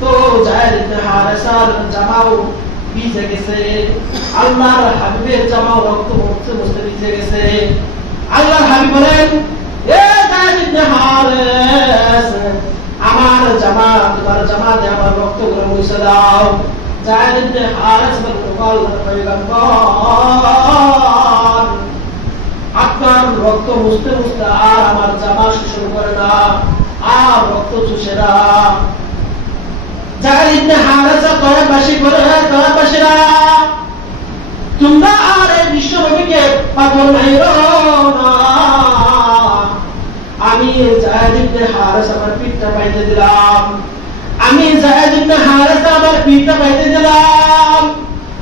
তো যায়েদ ইবনে হারেসার জামাও ভিজে গেছে, আল্লাহর হাবিবের জামাও রক্ত মুছতে মুছতে ভিজে গেছে। আল্লাহর হাবিব বলেন, এ যায়েদ ইবনে হারেস, আমার জামা, তোমার জামা দিয়ে আমার রক্তগুলো মুছে দাও। যায়েদ ইবনে হারেস বলেন, আল্লাহর পয়গম্বর, আপনার রক্ত মুছতে মুছতে আর আমার জামা শোষণ করে না, আর রক্ত চুষে না। যায়েদ ইবনে হারেসা তায়েফবাসীরা, তোমরা আর এই বিশ্বনবীকে পাথর মাইরো না। আমি যায়েদ ইবনে হারেসা আমার পিঠটা বাইতে দিলাম,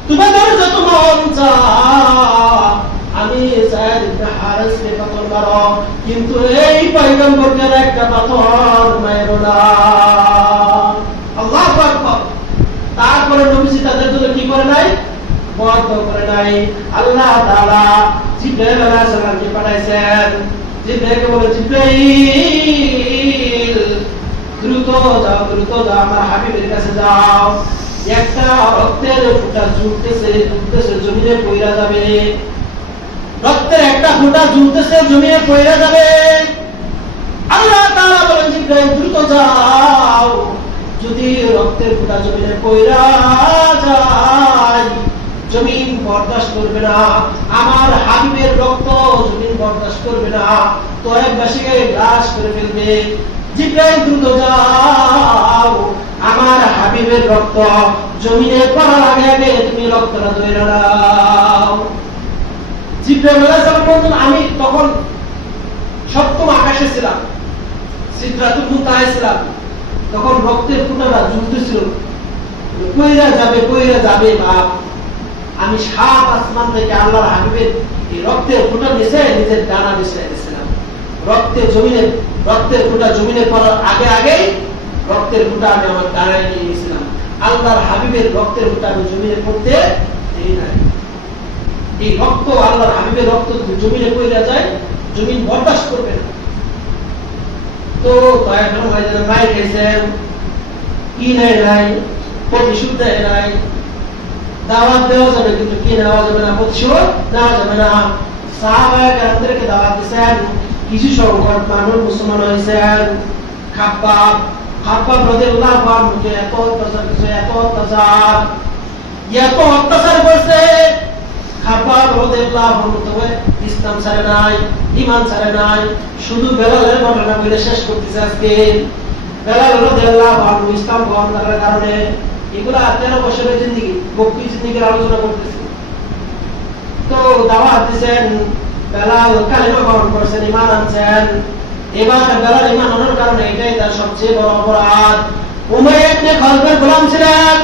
তোমাদের যত মন চায় আমি যায়েদ ইবনে হারেসকে পাথর মারো, কিন্তু এই পয়গম্বরকে একটা পাথর মাইরো না। আল্লাহু আকবার। তারপরে নবীজি তাদের জন্য কি করে নাই? বদ্ধ করে নাই। আল্লাহ তাআলা জিবরাইল আলাইহিস সালামকে পাঠাইছেন। জিবরাইলকে বলে, জিবরাইল দ্রুত যাও আমার হাবিবের কাছে যাও। একটা রক্তের ফোঁটা ঝুলতেছে, জমিনে পড়ে যাবে। রক্তের একটা ফোঁটা ঝুলতেছে, জমিনে পড়ে যাবে। আল্লাহ তাআলা বলেন, জিবরাইল দ্রুত যাও, যদি রক্তের ফোঁটা জমিনে পড়ে যায় জমিন বরদাস্ত করবে না, আমার হাবিবের রক্ত জমিন বরদাস্ত করবে না, তায়েফবাসীকে গ্রাস করে ফেলবে। জিবরাইল দ্রুত যাও, আমার হাবিবের রক্ত জমিনে পড়ার আগে তুমি রক্তটা ধরে নাও। জিবরাইল আলাইহিস সালাম বলেন, আমি তখন সপ্তম আকাশে ছিলাম, সিদরাতুল মুনতাহায় ছিলাম, তখন রক্তের ফোঁটাটা ঝুলতেছিল, কইরা যাবে বাপ। আমি সাত আসমান থেকে আল্লাহর হাবিবের এই রক্তের ফোঁটা নিচে নিজের ডানা বিছিয়ে দিয়েছিলাম। রক্তের ফোঁটা জমিনে পড়ার আগে রক্তের ফোঁটা আমি আমার ডানায় নিয়ে নিয়েছিলাম। আল্লাহর হাবিবের রক্তের ফোঁটা আমি জমিনে পড়তে দেই নাই। এই রক্ত, আল্লাহর হাবিবের রক্ত যদি জমিনে পড়ে যায়, জমিন বরদাস্ত করবে না। তো মাই খাইছেন, কি নাই, প্রতিশোধ দেয় নাই, দাওয়াত দেওয়া যাবে কিন্তু কি নেওয়া যাবে না, প্রতিশোধ নেওয়া যাবে না। সাহাবায়ে কেরামদেরকে দাওয়াত দিয়েছেন, কিছু সংখ্যক মানুষ মুসলমান হয়েছেন। খাব্বাব রাদিয়াল্লাহু আনহু এত অত্যাচার করছে। খাব্বাব রাদিয়াল্লাহু আনহু তবে ইসলাম ছাড়ে নাই, ঈমান ছাড়ে নাই, শুধু বেলালের ঘটনা বলে শেষ করতেছে আজকে। বেলাল রাদিয়াল্লাহু আনহু ইসলাম গ্রহণ করার কারণে এগুলা 13 বছরের জিন্দেগি, বক্তি জিন্দেগির আলোচনা করতেছে। তো দাওয়াত দিয়েছেন, বেলাল কালিমা গ্রহণ করেছেন, ঈমান আনছেন। এবার বেলাল ঈমান আনার কারণে এটাই তার সবচেয়ে বড় অপরাধ। উমাইয়া ইবনে খালদের গোলাম ছিলেন।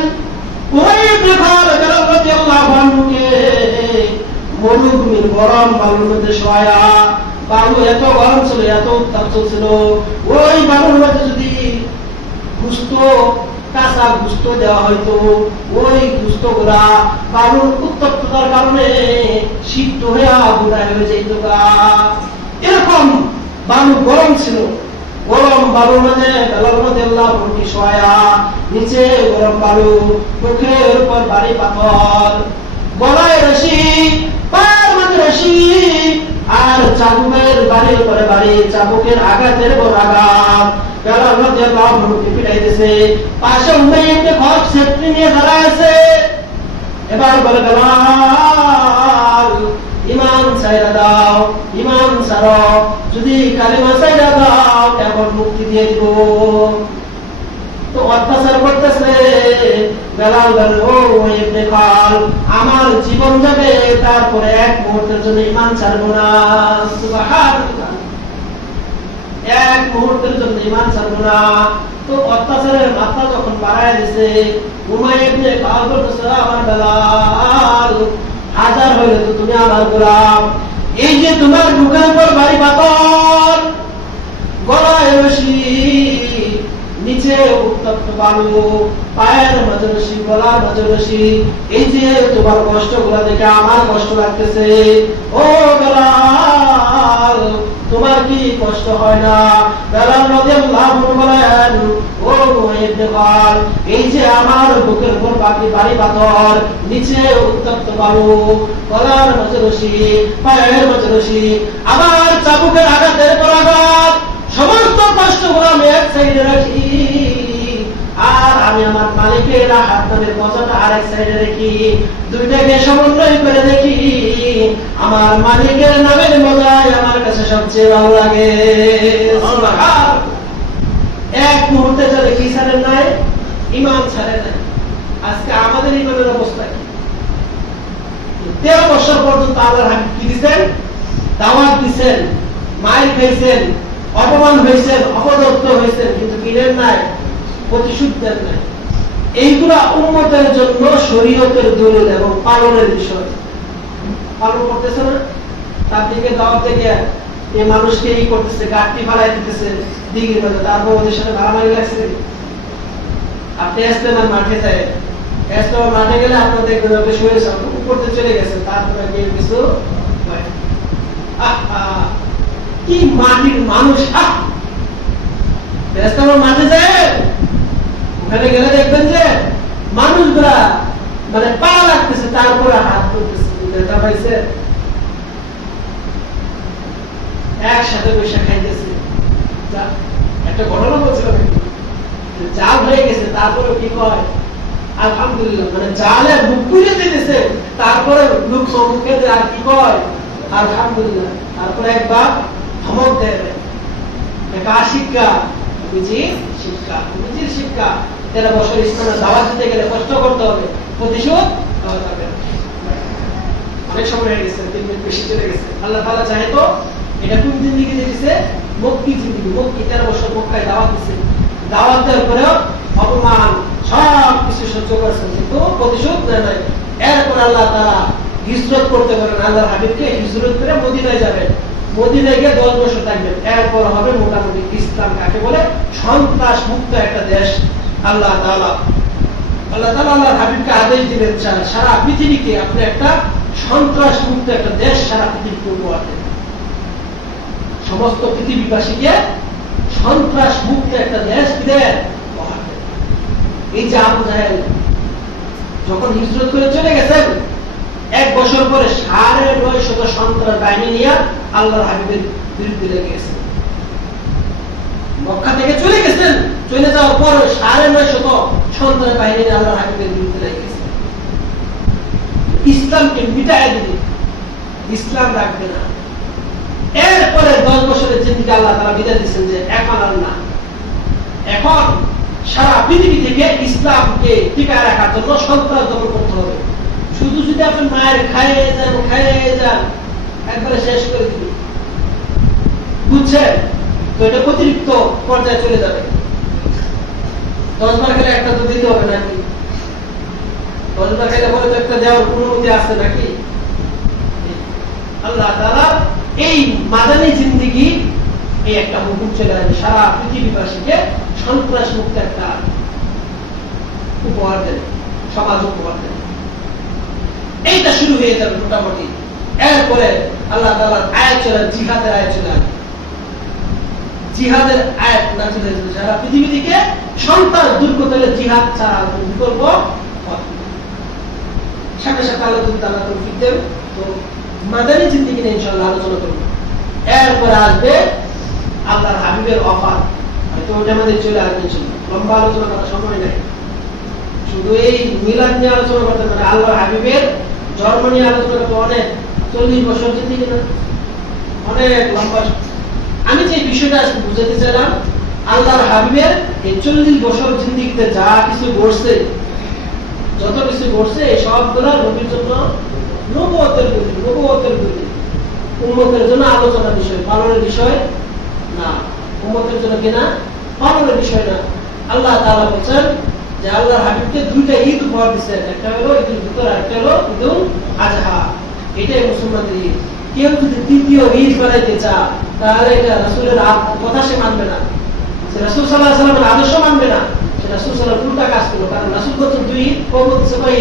উমাইয়া ইবনে খালদ বেলাল রাদিয়াল্লাহু আনহুকে মরুভূমির গরম বালুর মধ্যে শোয়া, বালু এত গরম ছিল, এত উত্তাপ চলছিল, ওই বালুর মধ্যে যদি কাঁচা গুস্ত দেওয়া হয়তো, ওই গুস্ত গুলা বালুর উত্তপ্ততার কারণে সিদ্ধ হয়ে গুড়া হয়ে যেত। এরকম বালু গরম ছিল। গরম বালুর মধ্যে বেলাল রাদিয়াল্লাহু আনহু শোয়া, নিচে গরম বালু, মুখের উপর ভারী পাথর, গলায় রশি, পায়ের মধ্যে রশি, আর চাবুকের বাড়ির পরে বাড়ি, চাবুকের আঘাতের পর আঘাত। বেলাল রাদিয়াল্লাহু আনহুকে পিটাইতেছে। পাশে উমাইয়া ইবনে খালদ সেফটি নিয়ে দাঁড়ায় আছে। এবার বলে, বেলাল ঈমান ছাইরা দাও, ঈমান ছাড়ো, যদি কালিমা ছাইরা দাও এখন মুক্তি দিয়ে দিব। তো অত্যাচার করতেছে। বেলাল বলে, ও ইবনে খালদ, আমার জীবন যাবে, তারপরে এক মুহূর্তের জন্য ঈমান ছাড়বো না। সুবহানাল্লাহ, এক মুহূর্তের জন্য ঈমান ছাড়বো না। তো অত্যাচারের মাত্রা যখন বাড়ায় দিছে, উমাইয়া ইবনে খালদ বলতেছে, আমার বেলাল, হাজার হইলে তো তুমি আমার গোলাম, এই যে তোমার মুখের উপর ভারী পাথর, গলায় রশি, নিচে উত্তপ্ত বালু, পায়ের মাঝে রশি, গলার মাঝে রশি, এই যে তোমার কষ্ট গুলা দেখে আমার কষ্ট লাগতেছে। ও বেলাল, তোমার কি কষ্ট হয় না? বেলাল রাদিয়াল্লাহু আনহু বলেন, ও ইবনে খালদ, এই যে আমার বুকের উপর ভারী পাথর, নিচে উত্তপ্ত বালু, গলার মাঝে রশি, পায়ের মাঝে রশি, আবার চাবুকের আঘাতের পর আঘাত, সমস্ত কষ্টগুলো আমি এক সাইডে রাখি, আর আমি আমার মালিকের হাতের মজাটা আরেক সাইডে রাখি, দুইটাকে সমন্বয় করে দেখি, আমার মালিকের নামের মজাই আমার কাছে সবচেয়ে ভালো লাগে। এক মুহূর্তে চলে কি ছাড়েন নাই? ঈমান ছাড়েন নাই। আজকে আমাদের ঈমানের অবস্থা কি? 13 বছর পর্যন্ত আল্লাহর হাবিব কি দিচ্ছেন? দাওয়াত দিচ্ছেন, মাইর খাইছেন, অপমান হয়েছেন, অপদস্থ হয়েছেন, কিন্তু কিনেন নাই, প্রতিশোধ দেন নাই। এইগুলা উম্মতের জন্য শরীয়তের দলিল এবং পালনের বিষয়। পালন করতেছে না? তার দিকে দাওয়াত থেকে এই মানুষকে এই করতেছে, গাঁটটি ফালাই দিতেছে দিঘির মধ্যে, তারপর ওদের সাথে মারামারি লাগছে। আপনি ইস্তেমার মাঠে যায়, ইস্তেমার মাঠে গেলে আপনার দেখবেন আপনি শুয়েছেন, উপরতে চলে গেছেন, তারপরে গিয়ে কিছু কি মাটির মানুষ। ইস্তেমার মাঠে যায়, ওখানে গেলে দেখবেন যে মানুষগুলা মানে পা লাগতেছে, তারপরে হাত করতেছে, দেখা পাইছে, একসাথে পয়সা খাইতেছে। একটা ঘটনা বলছিলাম, জাল হয়ে গেছে, তারপরে কি কয় আলহামদুলিল্লাহ, মানে জালে মুখ পুড়ে দিতেছে, তারপরে লোক মুখে আর কি কয় আলহামদুলিল্লাহ, তারপরে একবার ধমক দেয়, শিক্ষা, শিক্ষা, শিক্ষা। 13 বছর ইসলামের দাওয়াত দিতে গেলে কষ্ট করতে হবে, প্রতিশোধ অনেক সময় হয়ে গেছে, 3 মিনিট বেশি চলে গেছে। আল্লাহ তাআলা চাহে তো এটা কোন জিন্দেগি দিয়েছে? মক্কি জিন্দেগি। মক্কি 13 বছর মক্কায় দাওয়াত দিচ্ছে, দাওয়াত দেওয়ার পরেও অপমান সব কিছু সহ্য করেছেন, কিন্তু প্রতিশোধ নেয় নাই। এরপর আল্লাহ তাআলা হিজরত করতে পারেন, আল্লাহর হাবিবকে হিজরত করে মদিনায় যাবেন, মদিনায় গিয়ে 10 বছর থাকবেন। এরপর হবে মোটামুটি ইসলাম কাকে বলে, সন্ত্রাস মুক্ত একটা দেশ। আল্লাহ তাআলা আল্লাহর হাবিবকে আদেশ দিলেন সারা পৃথিবীকে আপনি একটা সন্ত্রাস মুক্ত একটা দেশ সারা পৃথিবীকে উপহার দেন, সমস্ত পৃথিবীবাসীকে সন্ত্রাস মুক্ত একটা দেশ দেন উপহার দেন। এই যে আবু জাহেল যখন হিজরত করে চলে গেছেন, 1 বছর পরে 950 সন্ত্রাস বাহিনী নিয়ে আল্লাহর হাবিবের বিরুদ্ধে লেগে গেছেন। মক্কা থেকে চলে গেছেন, চলে যাওয়ার পর 950 সন্ত্রাস বাহিনী নিয়ে আল্লাহর হাবিবের বিরুদ্ধে লেগে গেছেন। ইসলামকে মিটায় দিবে, ইসলাম রাখবে না। এরপরে 10 বছরের জিন্দেগি আল্লাহ তাআলা বিদায় দিচ্ছেন যে এখন আর না, এখন সারা পৃথিবী থেকে ইসলামকে টিকায় রাখার জন্য সন্ত্রাস দমন করতে হবে। শুধু যদি আপনি মায়ের খাইয়ে যান একবারে শেষ করে দিবি, বুঝছেন? তো এটা অতিরিক্ত পর্যায়ে চলে যাবে। 10 বার খেলে একটা তো দিতে হবে নাকি? 10 বার খেলে পরে তো একটা দেওয়ার অনুমতি আছে নাকি? আল্লাহ তাআলা এই মাদানী জিন্দেগি এই একটা হুকুম চলে আসবে, সারা পৃথিবীবাসীকে সন্ত্রাস মুক্ত একটা উপহার দেন, সমাজ উপহার দেন। এইটা শুরু হয়ে যাবে মোটামুটি। এরপরে আল্লাহ তাআলার আয়াত চলে, জিহাদের আয়াত চলে আসবে। জিহাদের আয়াত না চলে আসবে, সারা পৃথিবী থেকে সন্ত্রাস দূর করতে হলে জিহাদ ছাড়া বিকল্প সাথে সাথে আল্লাহ যদি তাআলা তৌফিক দেন তো মাদানী জিন্দেগি নিয়ে ইনশাআল্লাহ আলোচনা করব। এরপরে আসবে আল্লাহর হাবিবের অফার, হয়তো ওটা আমাদের চলে আসবে ইনশাআল্লাহ। লম্বা আলোচনা করার সময় নেই, শুধু এই মিলাদ নিয়ে আলোচনা করতে পারে, আল্লাহর হাবিবের জন্ম নিয়ে আলোচনা করতে অনেক 40 বছর জিন্দেগি না, অনেক লম্বা। আমি যে বিষয়টা আজকে বুঝাতে চাইলাম, আল্লাহর হাবিবের এই 40 বছর জিন্দেগিতে যা কিছু ঘটছে, যত কিছু ঘটছে সবগুলো নবীর জন্য নবুয়তের প্রতি, উম্মতের জন্য আলোচনার বিষয়, পালনের বিষয় না। উম্মতের জন্য কিনা পালনের বিষয় না। আল্লাহ তাআলা বলেন যে আল্লাহর হাবিবকে 2টা ঈদ উপহার দিয়েছেন, একটা হলো ঈদুল ফিতর, একটা হলো ঈদুল আযহা। এটাই মুসলমানদের ঈদ। কেউ যদি 3য় ঈদ বানাইতে চায় তাহলে এটা রাসূলের কথা সে মানবে না, সে রাসূল সাল্লাল্লাহু আলাইহি ওয়াসাল্লামের আদর্শ মানবে না, সে রাসূল সাল্লাল্লাহু আলাইহি ওয়াসাল্লাম উল্টা কাজ করলো। কারণ রাসূল কত 2 ঈদ, কবুল সবাই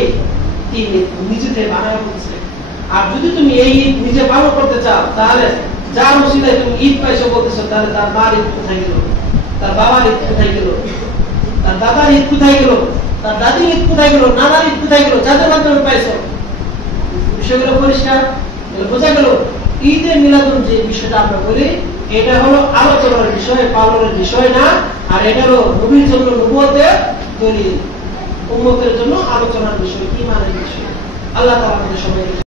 3 ঈদ নিজেতে বানায় বলছে। আর যদি তুমি এই ঈদ নিজে পালন করতে চাও তাহলে যার ওসিলায় তুমি ঈদ পাইছো বলতেছো, তাহলে তার মার ঈদ কোথায় গেল, তার বাবার ঈদ কোথায় গেল, তার দাদার ঈদ কোথায় গেল, তার দাদির ঈদ কোথায় গেল, নানার ঈদ কোথায় গেল, যাদের মাধ্যমে পাইছো? বিষয়গুলো পরিষ্কার বোঝা গেল। ঈদে মিলাদুন যে বিষয়টা আমরা বলি, এটা হলো আলোচনার বিষয়, পালনের বিষয় না। আর এটা হলো নবীর জন্য নবুয়তের দলিল, উম্মতের জন্য আলোচনার বিষয়, কি মানে বিষয়। আল্লাহ তাআলা আমাদের সবাইকে